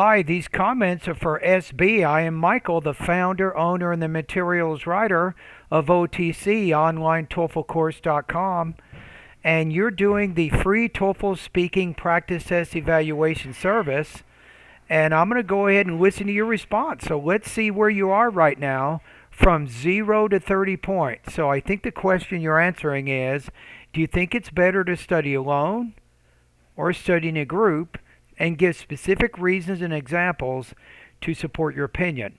Hi, these comments are for SB. I am Michael, the founder, owner, and the materials writer of OTC, OnlineToeflCourse.com, and you're doing the free TOEFL speaking practice test evaluation service. And I'm going to go ahead and listen to your response. So let's see where you are right now from 0 to 30 points. So I think the question you're answering is, do you think it's better to study alone or study in a group, and give specific reasons and examples to support your opinion?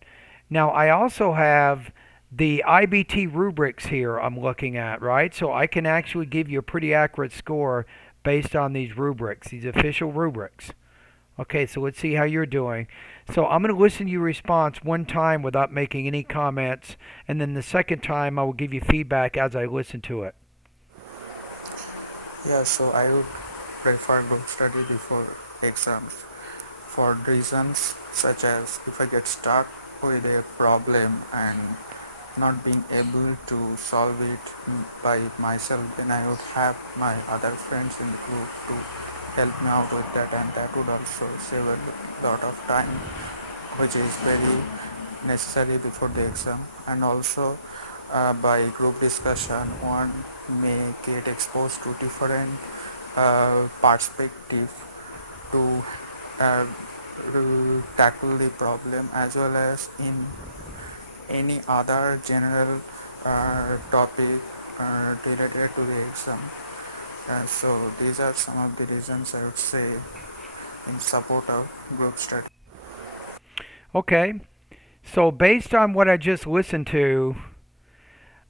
Now, I also have the Ibt Rubrics here I'm looking at, right? So I can actually give you a pretty accurate score based on these rubrics, these official rubrics. Okay, so let's see how you're doing. So I'm going to listen to your response one time without making any comments, and then the second time I will give you feedback as I listen to it. Yeah, so I would prefer group study before exams for reasons such as if I get stuck with a problem and not being able to solve it by myself, then I would have my other friends in the group to help me out with that, and that would also save a lot of time, which is very necessary before the exam. And also by group discussion, one may get exposed to different perspective to uh, tackle the problem, as well as in any other general topic related to the exam. So these are some of the reasons I would say in support of group study. Okay, so based on what I just listened to,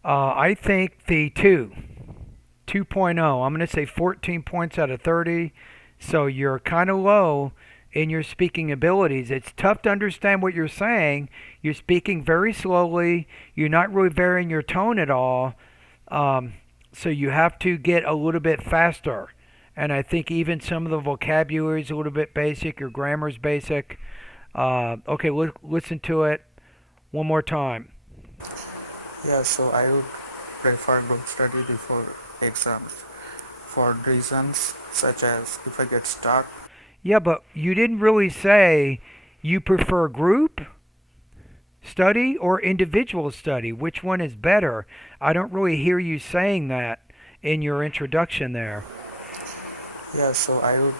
I think the 2.0, I'm going to say 14 points out of 30. So you're kind of low in your speaking abilities. It's tough to understand what you're saying. You're speaking very slowly. You're not really varying your tone at all. Um, so you have to get a little bit faster. And I think even some of the vocabulary is a little bit basic. Your grammar is basic. Okay, listen to it one more time. Yeah, so I would prefer group study before exams for reasons such as if I get stuck. Yeah, but you didn't really say you prefer group study or individual study. Which one is better? I don't really hear you saying that in your introduction there. Yeah, so I would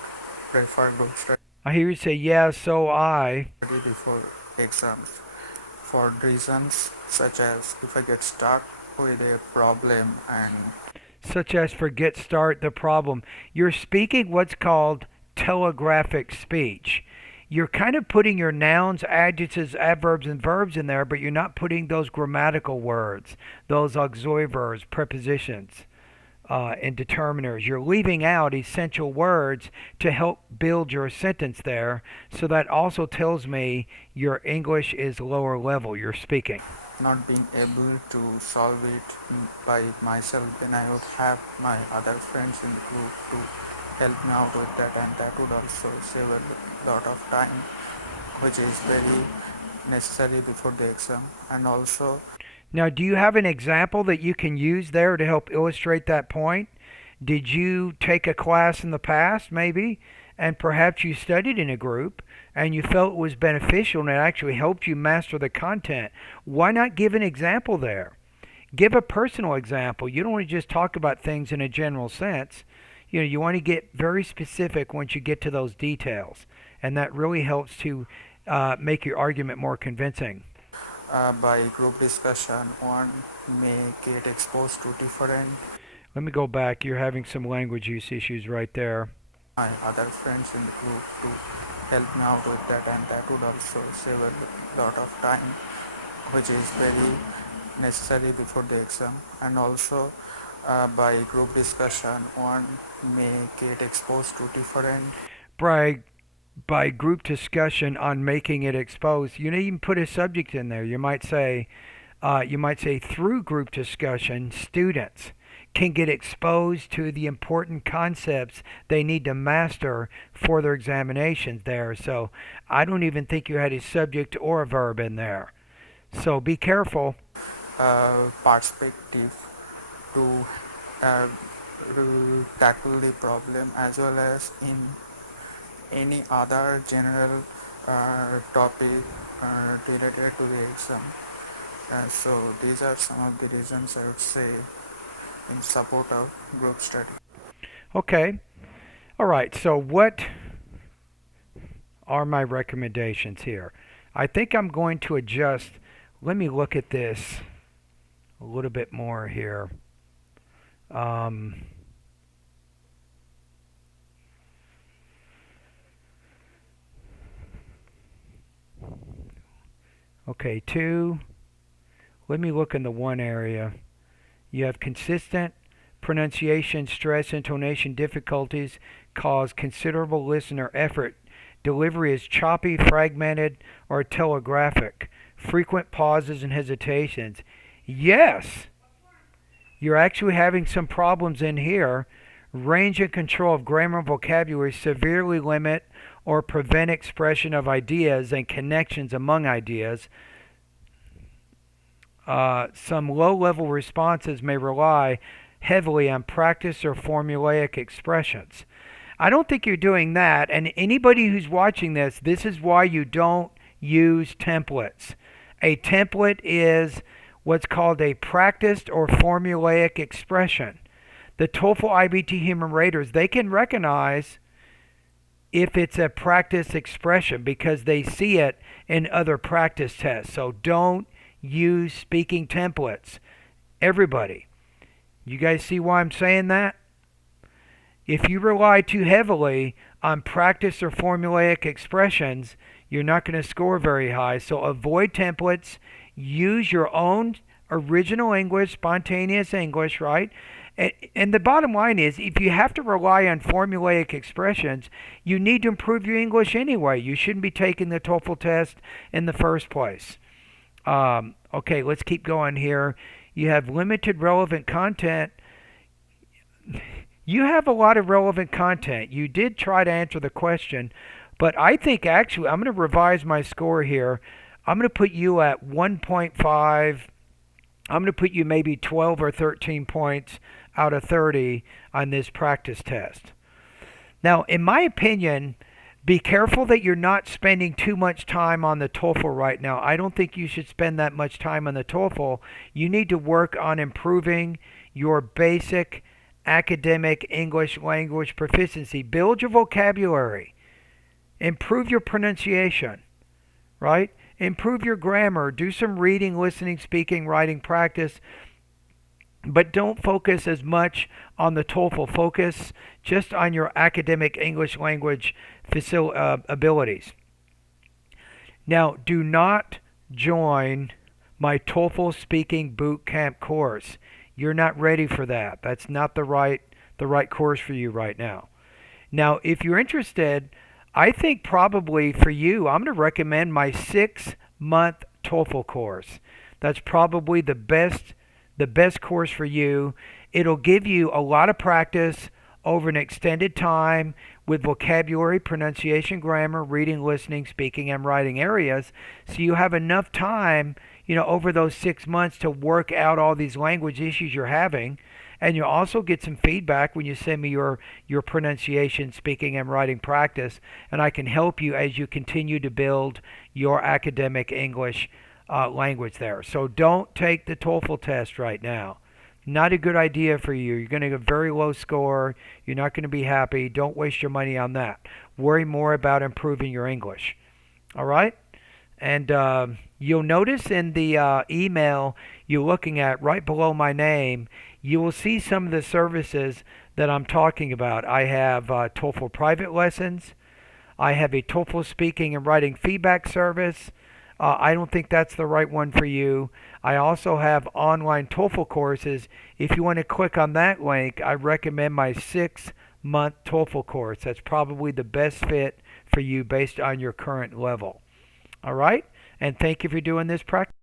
prefer group study I hear you say, yeah, so I. before exams for reasons such as if I get stuck with a problem and Such as for get start the problem. You're speaking what's called telegraphic speech. You're kind of putting your nouns, adjectives, adverbs, and verbs in there, but you're not putting those grammatical words, those auxiliary verbs, prepositions, and determiners. You're leaving out essential words to help build your sentence there. So that also tells me your English is lower level. You're speaking. not being able to solve it by myself, then I would have my other friends in the group to help me out with that, and that would also save a lot of time, which is very necessary before the exam. And also, Now, do you have an example that you can use there to help illustrate that point? Did you take a class in the past, maybe, and perhaps you studied in a group and you felt it was beneficial and it actually helped you master the content? Why not give an example there? Give a personal example. You don't want to just talk about things in a general sense. You want to get very specific once you get to those details, and that really helps to make your argument more convincing. by group discussion, one may get exposed to different Let me go back. You're having some language use issues right there. my other friends in the group to help me out with that, and that would also save a lot of time, which is very necessary before the exam. And also by group discussion, one may get exposed to different By, by group discussion on making it exposed, you need to even put a subject in there. You might say through group discussion, students can get exposed to the important concepts they need to master for their examinations there. So I don't even think you had a subject or a verb in there. So be careful. perspective to uh, tackle the problem, as well as in any other general topic related to the exam. So these are some of the reasons I would say in support of group study. Okay. All right. So what are my recommendations here? I think I'm going to adjust. Let me look at this a little bit more here. Um, okay, two. Let me look in the one area. You have consistent pronunciation, stress, intonation difficulties cause considerable listener effort. Delivery is choppy, fragmented, or telegraphic. Frequent pauses and hesitations. Yes, you're actually having some problems in here. Range and control of grammar and vocabulary severely limit or prevent expression of ideas and connections among ideas. Some low-level responses may rely heavily on practice or formulaic expressions. I don't think you're doing that, and anybody who's watching this, this is why you don't use templates. A template is what's called a practiced or formulaic expression. The TOEFL IBT human raters, they can recognize if it's a practice expression because they see it in other practice tests. So don't use speaking templates. Everybody. You guys see why I'm saying that? If you rely too heavily on practice or formulaic expressions, you're not going to score very high. So avoid templates. Use your own original English, spontaneous English, right? And the bottom line is, if you have to rely on formulaic expressions, you need to improve your English anyway. You shouldn't be taking the TOEFL test in the first place. Okay, let's keep going here. You have limited relevant content. You have a lot of relevant content. You did try to answer the question, but I think actually I'm going to revise my score here. I'm going to put you at 1.5. I'm going to put you maybe 12 or 13 points out of 30 on this practice test. Now, in my opinion, be careful that you're not spending too much time on the TOEFL right now. I don't think you should spend that much time on the TOEFL. You need to work on improving your basic academic English language proficiency. Build your vocabulary. Improve your pronunciation, right? Improve your grammar. Do some reading, listening, speaking, writing practice. But don't focus as much on the TOEFL. Focus just on your academic English language abilities. Now, do not join my TOEFL speaking boot camp course. You're not ready for that. That's not the right course for you right now. Now, if you're interested, I think probably for you, I'm going to recommend my 6-month TOEFL course. That's probably the best course for you. It'll give you a lot of practice over an extended time with vocabulary, pronunciation, grammar, reading, listening, speaking, and writing areas. So you have enough time, over those 6 months to work out all these language issues you're having. And you'll also get some feedback when you send me your pronunciation, speaking, and writing practice. And I can help you as you continue to build your academic English language there. So don't take the TOEFL test right now. Not a good idea for you. You're going to get a very low score. You're not going to be happy. Don't waste your money on that. Worry more about improving your English. All right? And you'll notice in the email you're looking at right below my name, you will see some of the services that I'm talking about. I have TOEFL private lessons. I have a TOEFL speaking and writing feedback service. I don't think that's the right one for you. I also have online TOEFL courses. If you want to click on that link, I recommend my 6-month TOEFL course. That's probably the best fit for you based on your current level. All right? And thank you for doing this practice.